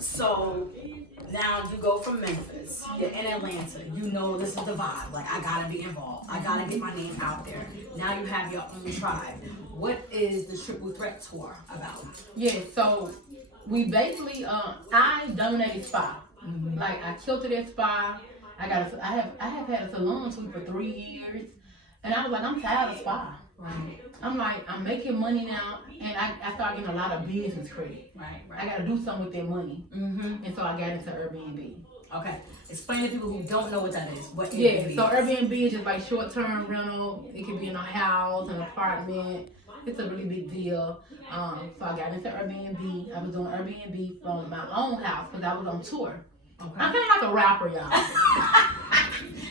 So now you go from Memphis, you're in Atlanta, you know this is the vibe, like I gotta be involved, I gotta get my name out there. Now you have your own tribe. What is the Triple Threat Tour about? Yeah, so we basically, I dominated spa. Like I killed it at spa. I have had a salon suite for 3 years, and I was like, I'm tired of spa. Right. I'm like, I'm making money now, and I started getting a lot of business credit. Right. I got to do something with that money, and so I got into Airbnb. Okay. Explain to people who don't know what that is. What Yeah, Airbnb so is. Airbnb is just like short-term rental. It could be in a house, an apartment. It's a really big deal. So I got into Airbnb. I was doing Airbnb from my own house because I was on tour. Okay. I'm kind of like a rapper, y'all.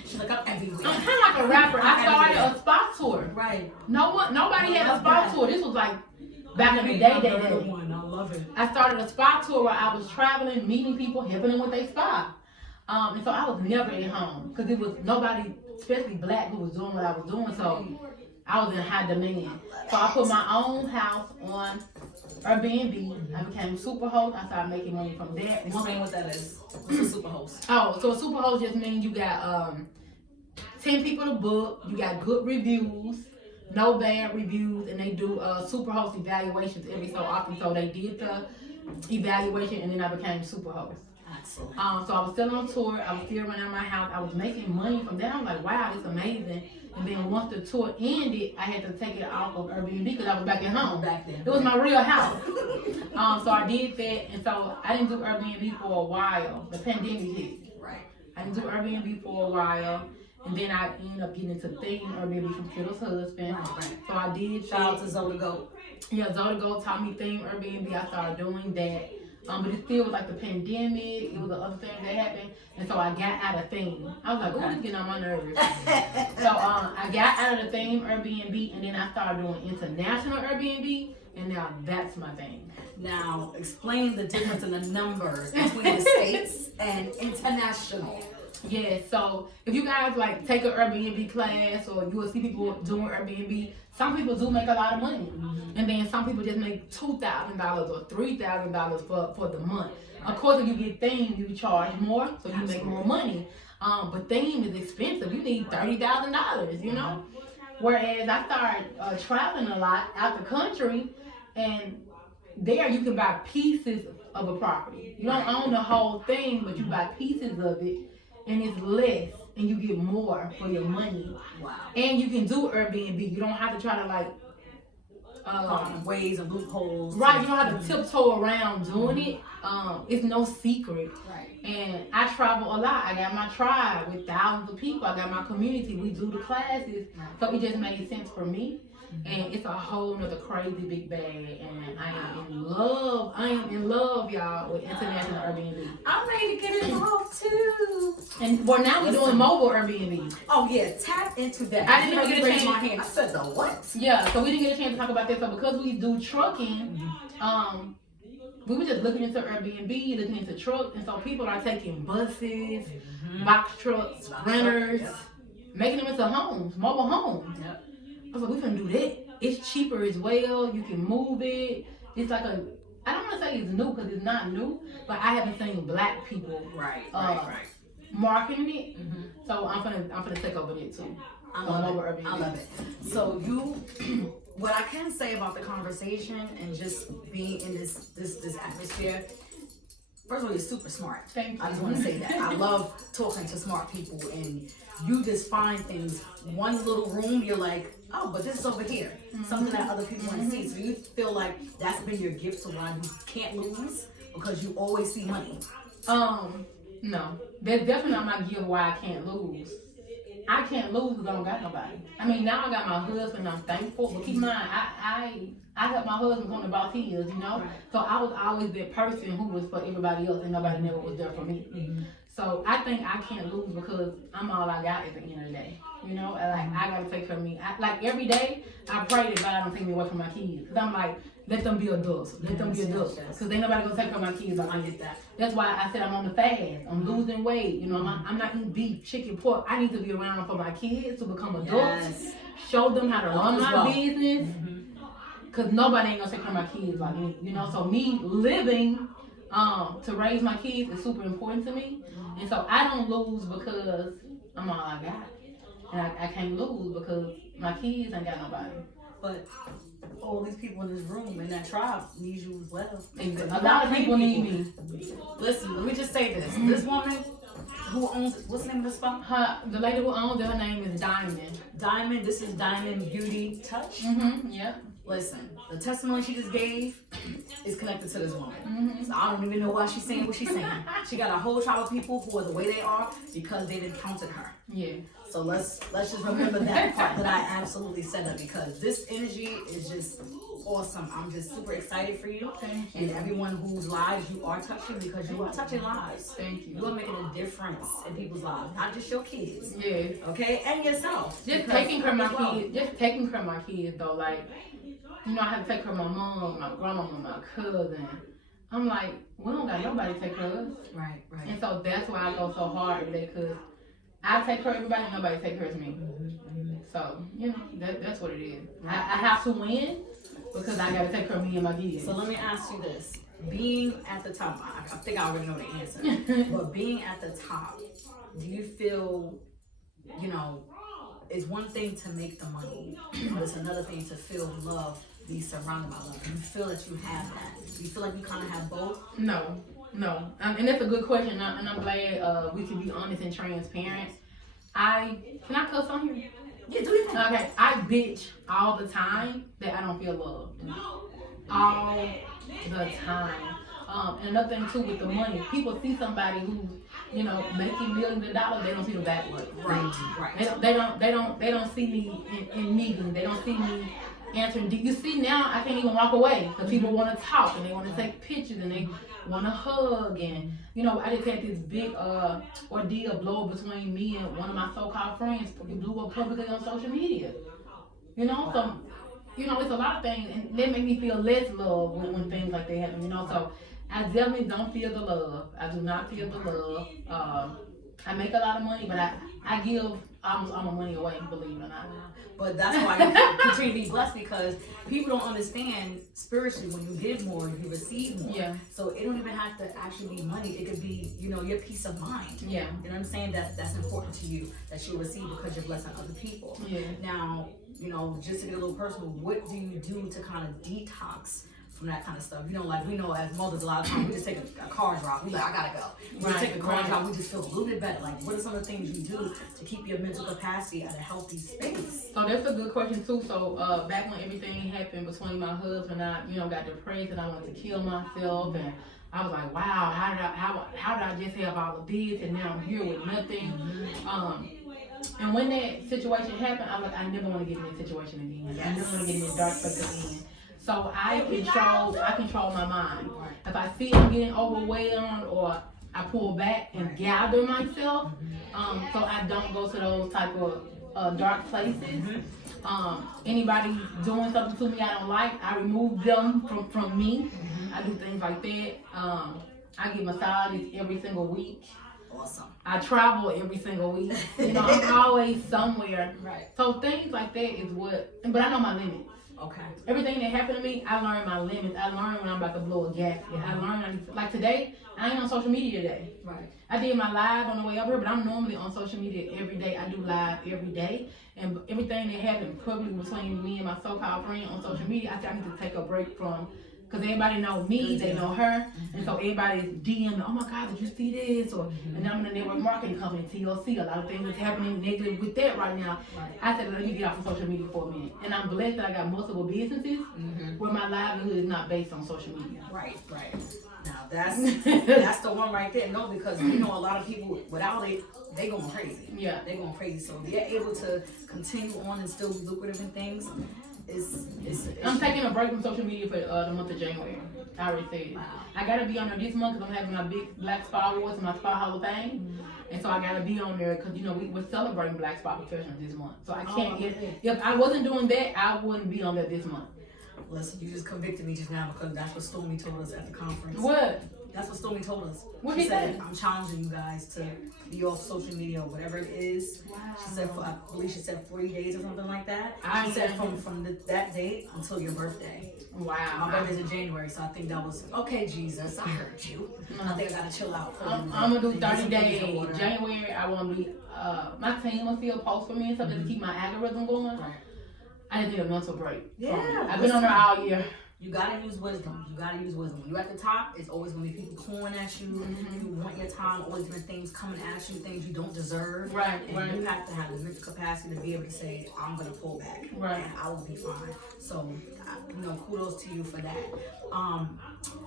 She's like, I'm everywhere. I'm kind of like a rapper. I started a spa tour. Right. Nobody had a spa tour. This was like back in the day. I love it. I started a spa tour where I was traveling, meeting people, helping them with their spa. And so I was never at home because it was nobody, especially black, who was doing what I was doing. So I was in high demand. So I put my own house on Airbnb. I became super host. I started making money from that. Explain what that is. What's a super host? Oh, so a super host just means you got 10 people to book, you got good reviews, no bad reviews, and they do super host evaluations every so often. So they did the evaluation, and then I became super host. Excellent. So I was still on tour, I was still running my house, I was making money from that. I'm like, wow, this is amazing. And then once the tour ended, I had to take it off of Airbnb because I was back at home. Back then. It was my real house. So I did that, and so I didn't do Airbnb for a while. The pandemic hit. Right. I didn't do Airbnb for a while, and then I ended up getting into theme Airbnb from Kittle's husband. Right. So I did. Shout out to Zoe the Goat. Yeah, Zoe the Goat taught me theme Airbnb. I started doing that. But it still was like the pandemic. It was the other things that happened, and so I got out of theme. I was like, "Oh, it's getting on my nerves." So I got out of the theme Airbnb, and then I started doing international Airbnb, and now that's my thing. Now, explain the difference in the numbers between the states and international. Yeah, so if you guys like take an Airbnb class, or you will see people doing Airbnb, some people do make a lot of money, and then some people just make $2,000 or $3,000 for the month. Of course, if you get theme, you charge more, so you make more money. But theme is expensive. You need $30,000, you know. Whereas I started traveling a lot out the country, and there you can buy pieces of a property. You don't own the whole thing, but you buy pieces of it. And it's less, and you get more for your money. Wow. And you can do Airbnb. You don't have to try to like Find ways and loopholes. right. You don't have to tiptoe around doing it. It's no secret. Right. And I travel a lot. I got my tribe with thousands of people. I got my community. We do the classes, so it just made sense for me. And it's a whole nother crazy big bag, and I am in love. I am in love, y'all, with international Airbnb. I'm ready to get involved too. And well, now we're doing mobile Airbnb. Oh yeah, tap into that. I didn't even get a raise chance. my hand. I said the what? Yeah, so we didn't get a chance to talk about that. So because we do trucking, we were just looking into Airbnb, looking into trucks, and so people are taking buses, box trucks, renters, making them into homes, mobile homes. Yep. I was like, we can do that. It's cheaper as well. You can move it. It's like I don't want to say it's new because it's not new, but I haven't seen black people Right. marketing it. So I'm gonna take over that too. I love it. So what I can say about the conversation and just being in this atmosphere. First of all, you're super smart. Thank you. I just want to say that. I love talking to smart people, and you just find things. One little room, you're like, oh, but this is over here. Something that other people want to see. So you feel like that's been your gift to why you can't lose because you always see money. No, that's definitely not my gift why I can't lose. I can't lose because I don't got nobody. I mean, now I got my husband, I'm thankful. But keep in mind, I helped my husband on the boss he is, you know? So I was always that person who was for everybody else and nobody never was there for me. So I think I can't lose because I'm all I got at the end of the day. You know, like I gotta take care of me. Like every day, I pray that God don't take me away from my kids. Cause I'm like, let them be adults. Let them be adults. Cause ain't nobody gonna take care of my kids like I get that. That's why I said I'm on the fast. I'm losing weight. You know, I'm not eating beef, chicken, pork. I need to be around for my kids to become adults. Show them how to run my business. Cause nobody ain't gonna take care of my kids like me. You know, so me living to raise my kids is super important to me. And so I don't lose because I'm all I got. And I can't lose because my kids ain't got nobody. But all these people in this room, in that tribe, need you as well. A lot of people need me. Listen, let me just say this. This woman who owns, what's the name of the spot? The lady who owns it, her name is Diamond. Diamond, this is Diamond Beauty Touch. Yeah. Listen, the testimony she just gave is connected to this woman. Mm-hmm. So I don't even know why she's saying what she's saying. She got a whole tribe of people who are the way they are because they encountered her. Yeah. So let's just remember that part that I absolutely said that, because this energy is just awesome. I'm just super excited for you. Thank you. And everyone whose lives you are touching, because you are touching lives. Thank you. You are making a difference in people's lives, not just your kids. Yeah. Okay? And yourself. Just taking care of my kids. Just taking care of my kids though, like, you know, I have to take care of my mom, my grandmama, my cousin. I'm like, we don't got nobody to take care of us. Right. And so that's why I go so hard every day, because I take care of everybody and nobody take care of me. So, you know, that's what it is. I have to win because I got to take care of me and my kids. So let me ask you this. Being at the top, I think I already know the answer, but being at the top, do you feel, you know, it's one thing to make the money, but it's another thing to feel love, be surrounded by love. Do you feel that you have that? Do you feel like you kind of have both? No. And that's a good question, and I'm glad we can be honest and transparent. Can I cuss on here? Yeah, do your thing. Okay, I bitch all the time that I don't feel loved. All the time. And another thing too with the money, people see somebody who's, you know, making millions of dollars, they don't see the backward. Right. They don't see me in meetings. They don't see me answering. You see now, I can't even walk away because people want to talk and they want to take pictures and they want to hug, and you know, I just had this big ordeal blow between me and one of my so-called friends. It blew up publicly on social media. You know, so you know, it's a lot of things, and they make me feel less love when things like that happen. You know, so I definitely don't feel the love. I do not feel the love. I make a lot of money, but I give almost all my money away, believe it or not. But that's why you continue to be blessed, because people don't understand spiritually, when you give more, you receive more. Yeah. So it don't even have to actually be money. It could be, you know, your peace of mind. Yeah. You know what I'm saying? That's important to you, that you receive because you're blessing other people. Yeah. Now, you know, just to get a little personal, what do you do to kind of detox from that kind of stuff? You know, like we know as mothers, a lot of times we just take a car drive. We like, I gotta go. We take a car drive. We just feel a little bit better. Like, what are some of the things you do to keep your mental capacity at a healthy space? So that's a good question too. So back when everything happened between my husband and I, you know, got depressed and I wanted to kill myself, and I was like, wow, how did I just have all of this and now I'm here with nothing? And when that situation happened, I was like, I never want to get in that situation again. I never want to get in that dark place again. So I control my mind. If I see I'm getting overwhelmed, or I pull back and gather myself, so I don't go to those type of dark places. Anybody doing something to me I don't like, I remove them from me. I do things like that. I get massages every single week. Awesome. I travel every single week. You know, I'm always somewhere. Right. So things like that is what, but I know my limits. Okay. Everything that happened to me, I learned my limits. I learned when I'm about to blow a gasket. I learned, like today, I ain't on social media today. Right. I did my live on the way up here, but I'm normally on social media every day. I do live every day. And everything that happened publicly between me and my so-called friend on social media, I need to take a break from, because everybody know me, they know her, and so everybody's DMing, oh my God, did you see this? Or and I'm in a network marketing company, TLC, a lot of things that's happening negative with that right now. I said, let me get off of social media for a minute. And I'm blessed that I got multiple businesses where my livelihood is not based on social media. Right. Now that's the one right there. No, because you know a lot of people without it, they going crazy. Yeah. They going crazy. So they're able to continue on and still be lucrative in things. I'm taking a break from social media for the month of January. I already said. Wow. I gotta be on there this month because I'm having my big Black Spa Awards and my Spa Hall of Fame, and so I gotta be on there because you know we're celebrating Black Spa professionals this month. So I can't if I wasn't doing that, I wouldn't be on there this month. Listen, you just convicted me just now because that's what Stormy told us at the conference. What? That's what Stormy told us. What she he said, said? I'm challenging you guys to be off social media or whatever it is. Wow. She said, I believe she said 40 days or something like that. I She said understand. from that date until your birthday. Wow. My birthday's in January, so I think that was, okay, Jesus, I heard you. I think I gotta chill out for I'm gonna do 30 days. January, I want to be, my team will still post for me and stuff to keep my algorithm going. Right. I just need a mental break. Yeah. I've been on there all year. You gotta use wisdom. You gotta use wisdom. When you're at the top, it's always gonna be people clawing at you. You want your time, always different things coming at you, things you don't deserve. Right, and right. you have to have the mental capacity to be able to say, I'm gonna pull back. Right. And I will be fine. So, kudos to you for that.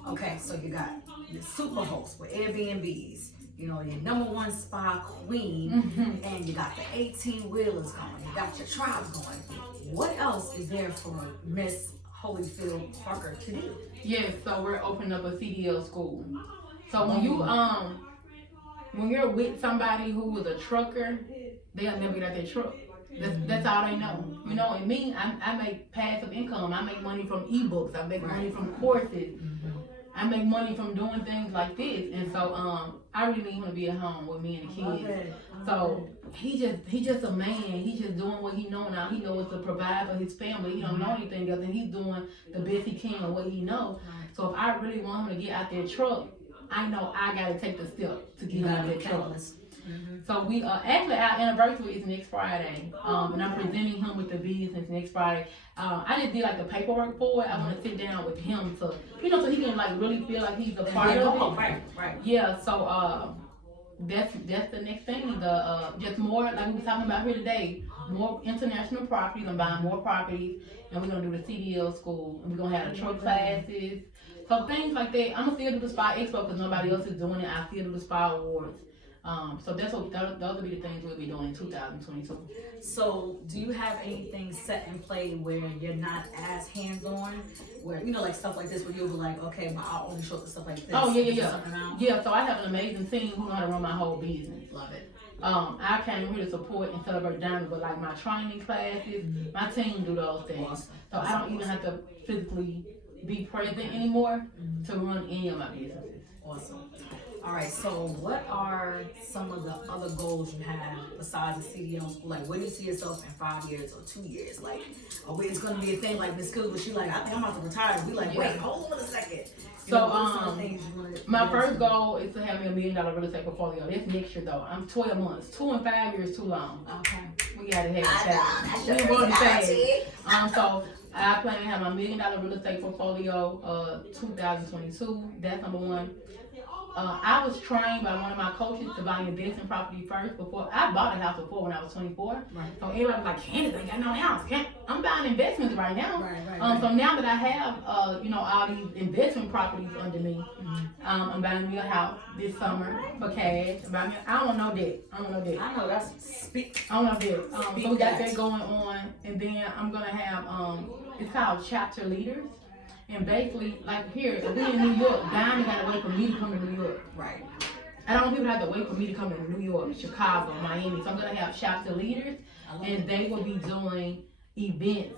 Okay, so you got your super host with Airbnbs. Your #1 spa queen, and you got the 18-wheelers going. You got your tribe going. What else is there for Miss Holyfield-Parker to do? Yes, so we're opening up a CDL school. So when you're with somebody who was a trucker, they'll never get out their truck. That's all they know. And me, I make passive income. I make money from ebooks. I make money from courses. I make money from doing things like this. And so I really need him to be at home with me and the kids. So he just a man. He's just doing what he know now. He knows to provide for his family. He don't know anything else, and he's doing the best he can with what he knows. So if I really want him to get out their truck, I know I gotta take the step to get him out their truck. So we actually our anniversary is next Friday, and I'm presenting him with the business next Friday. I just did like the paperwork for it. I want to sit down with him so he can like really feel like he's a part of it. Right. Yeah. So that's the next thing. The just more like we were talking about here today. More international properties. I'm buying more properties, and we're gonna do the CDL school, and we're gonna have the truck classes. So things like that. I'm gonna still do the Spa Expo because nobody else is doing it. I still do the Spa Awards. So those will be the things we'll be doing in 2022. So do you have anything set in play where you're not as hands-on? Where, like stuff like this where you'll be like, okay, but I'll only show up to stuff like this. Oh, yeah. Yeah, so I have an amazing team who know how to run my whole business. Love it. I came here to support and celebrate diamonds, but like my training classes, my team do those things. Awesome. So I don't even have to physically be present anymore to run any of my businesses. Awesome. All right, so what are some of the other goals you have besides the CDL school? Like, where do you see yourself in 5 years or 2 years? Like, it's going to be a thing like Miss Cool, where she like, I think I'm about to retire. We like, wait, hold on a second. So, what are some of the things you want to my first goal is to have me $1 million real estate portfolio. That's next year, though. I'm 12 months. 2 and 5 years too long. Okay. We got to have it. We want to say so I plan to have my $1 million real estate portfolio 2022. That's number one. I was trained by one of my coaches to buy investment property first. Before I bought a house before when I was 24. Right. So everybody was like, Candace ain't got no house. I'm buying investments right now. Right. So now that I have all these investment properties under me, I'm buying me a house this summer for cash. I don't want no debt. I know that's speak. I don't want debt. So we got that going on, and then I'm gonna have it's called chapter leaders. And basically, like here, if we in New York, Diamond gotta wait for me to come to New York. Right. I don't want people to have to wait for me to come to New York, Chicago, Miami. So I'm gonna have chapter leaders, and they will be doing events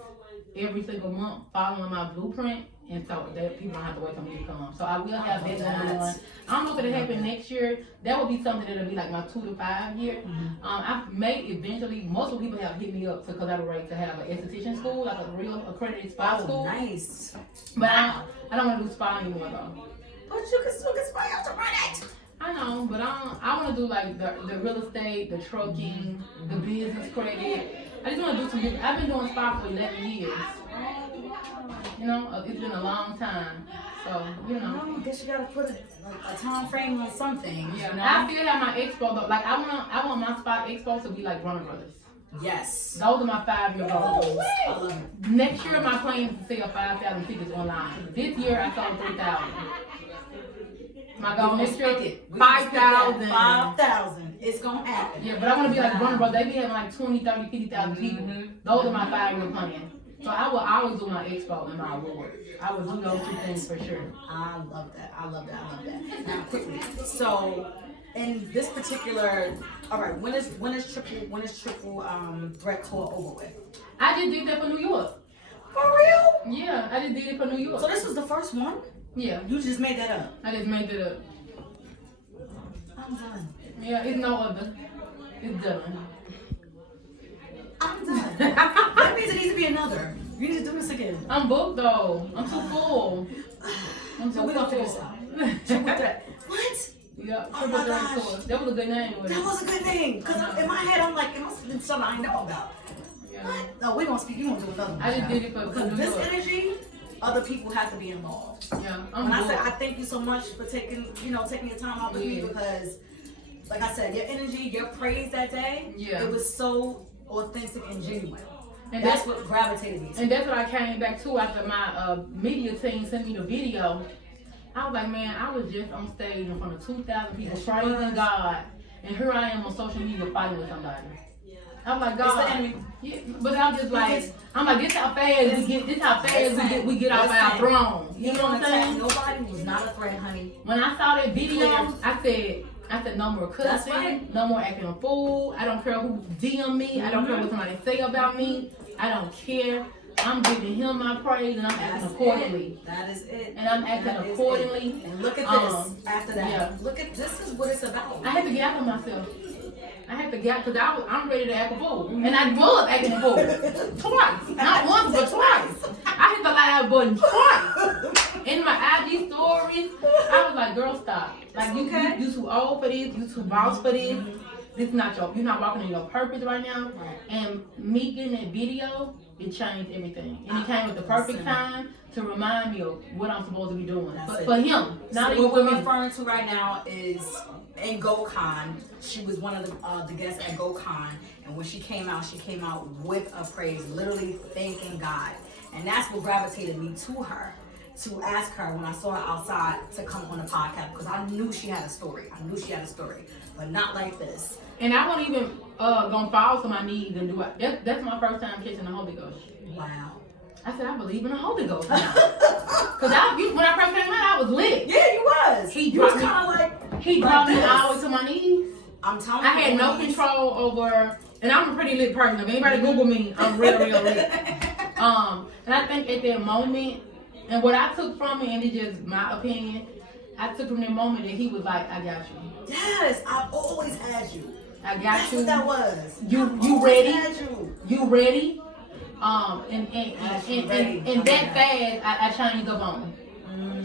every single month, following my blueprint. And so that people don't have to wait for me to come. So I will have that going on. I don't know if it'll happen next year. That will be something that'll be like my 2 to 5 year. I may eventually, most of the people have hit me up to collaborate to have an esthetician school, like a real accredited spa school. Nice. But I don't want to do spa anymore though. But you can still get spa out to run it. I know, but I want to do like the real estate, the trucking, the business credit. I just want to do some business. I've been doing spa for 11 years. It's been a long time. So, I guess you gotta put a time frame on something. Yeah, I still have my expo though. Like I want my spot expo to be like Runner Brothers. Yes. Those are my 5-year goals. I love it. Next year my plan is to sell 5,000 tickets online. This year I sold 3,000. My goal next year 5,000. 5,000. It's gonna happen. Yeah, but I want to be like Runner Brothers. They be having like 20, 30, 50,000 people. Those are my 5-year plans. So I will always do my expo and my awards. I will do those 2 things for sure. I love that. Now quickly. So in this particular, all right, when is triple threat tour over with? I just did that for New York. For real? Yeah, I just did it for New York. So this was the first one? Yeah. You just made that up. I just made it up. I'm done. Yeah, it's no other. It's done. I'm done. That means it needs to be another. You need to do this again. I'm booked though. I'm too full. I'm So too we don't figure this full. out. Triple threat. What? Yeah, Oh my gosh. 434. That was a good name. wasn't That it? was a good name. Because in my head, I'm like, it must have been something I know about. Yeah. What? No, we won't speak. You won't do another one. I just child. did it for Because New this York. energy, other people have to be involved. Yeah, I'm When I booked. say I thank you so much for taking your time out with me, Yeah. because, like I said, your energy, your praise that day, Yeah. it was so authentic and genuine. And That's what gravitated me to. And that's what I came back to after my media team sent me the video. I was like, man, I was just on stage in front of 2,000 people Yes, you praising was. God, and here I am on social media fighting with somebody. I'm like, It's God, the enemy. yeah, but I'm just like, Because- I'm like, this how fast we get, this how fast we get off our Listen. throne. You You know what I'm saying? Nobody was not a threat, honey. When I saw that video, Clear. I said, no more That's cussing, right. no more acting a fool. I don't care who DM me. I don't care what somebody say about me. I don't care. I'm giving him my praise and I'm acting That's accordingly. it. That is it. And I'm acting That is accordingly. it. And look at this. After that, yeah. look at this is what it's about. I had to get out of myself. I had to get out because I'm ready to act a fool. And I was acting a fool. Twice. Not once, but twice. I hit the live button twice. In my IG stories, I was like, girl, stop. Like, you too old for this. You too boss for this. This is not you're not walking in your purpose right now. Right. And me getting that video, it changed everything. And it came at the perfect time to remind me of what I'm supposed to be doing. For him. Not So even what for we're me. referring to right now is in GoCon. She was one of the guests at GoCon, and when she came out with a praise, literally thanking God. And that's what gravitated me to her, to ask her when I saw her outside to come on the podcast, because I knew she had a story. But not like this. And I won't even gonna fall to my knees and do it. That's my first time catching the Holy Ghost. Wow. I said I believe in the Holy Ghost now. Cause when I first came out, I was lit. Yeah, you was. He was brought me- kind of like He brought me all the way to my knees. I'm telling I you. had no control over, and I'm a pretty lit person. If anybody Google me, I'm real lit. And I think at that moment, and what I took from it, and it's just my opinion, I took from that moment that he was like, I got you. Yes, I've always had you. I got That's you. what that was. You I've ready? always had you. You ready? And Ready. that fast, I changed up on him.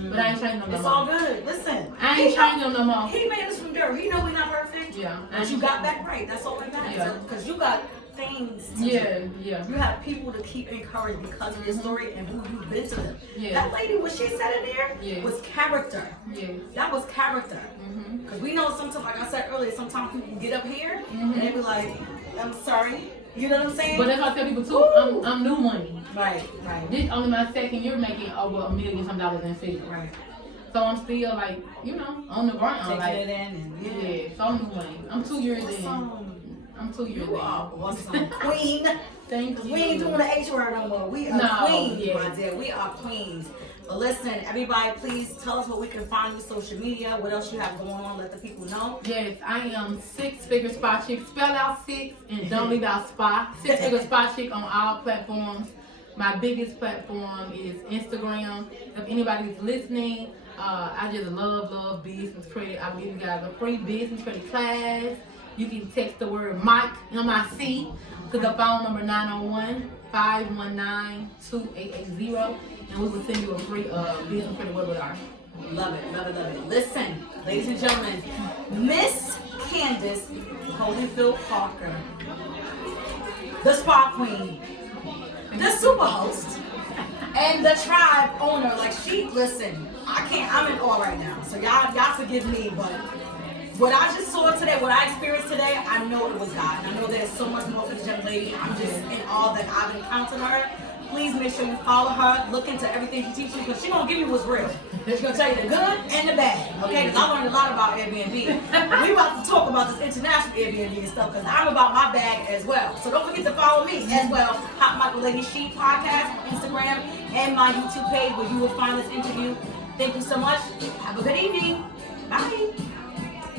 But I ain't changing them no It's more. all good. Listen. I ain't changing them no more. He made us from dirt. He know we're not perfect. Yeah. But you got back right. That's all that matters. Yeah. Because you got things to do. Yeah. You have people to keep encouraged because of your story and who you've been to them. Yeah. That lady, what she said in there Yeah. was character. Yeah. That was character. Because we know sometimes, like I said earlier, sometimes people get up here and they be like, I'm sorry. You know what I'm saying? But that's why I tell people too, I'm new money. Right. This only my second year making over $1 million some dollars in sales. Right. So I'm still like, on the ground. Taking Like, it in and yeah, so I'm new money. I'm 2 years in. Awesome. I'm 2 years You in. are awesome. Queen. Thank you. We ain't doing the H word no more. We are queens, yeah. my dear. We are queens. But listen, everybody, please tell us where we can find you, social media, what else you have going on, let the people know. Yes, I am 6-figure spot chick. Spell out 6 and don't leave out spot. 6-figure spot chick on all platforms. My biggest platform is Instagram. If anybody's listening, I just love business credit. I'll give you guys a free business credit class. You can text the word Mike, M-I-C, to the phone number 901-519-2880, and we will send you a free business credit webinar. Love it. Listen, ladies and gentlemen, Miss Candace Holyfield-Parker, the spa queen, the super host, and the tribe owner. Like listen, I'm in awe right now. So y'all forgive me, but what I just saw today, what I experienced today, I know it was God. And I know there's so much more for this young lady. I'm just in awe that I've encountered her. Please make sure you follow her. Look into everything she teaches you, because she's going to give you what's real. She's going to tell you the good and the bad. Okay? Because I learned a lot about Airbnb. We about to talk about this international Airbnb and stuff, because I'm about my bag as well. So don't forget to follow me as well. Hot Michael Lady She podcast, Instagram, and my YouTube page where you will find this interview. Thank you so much. Have a good evening. Bye.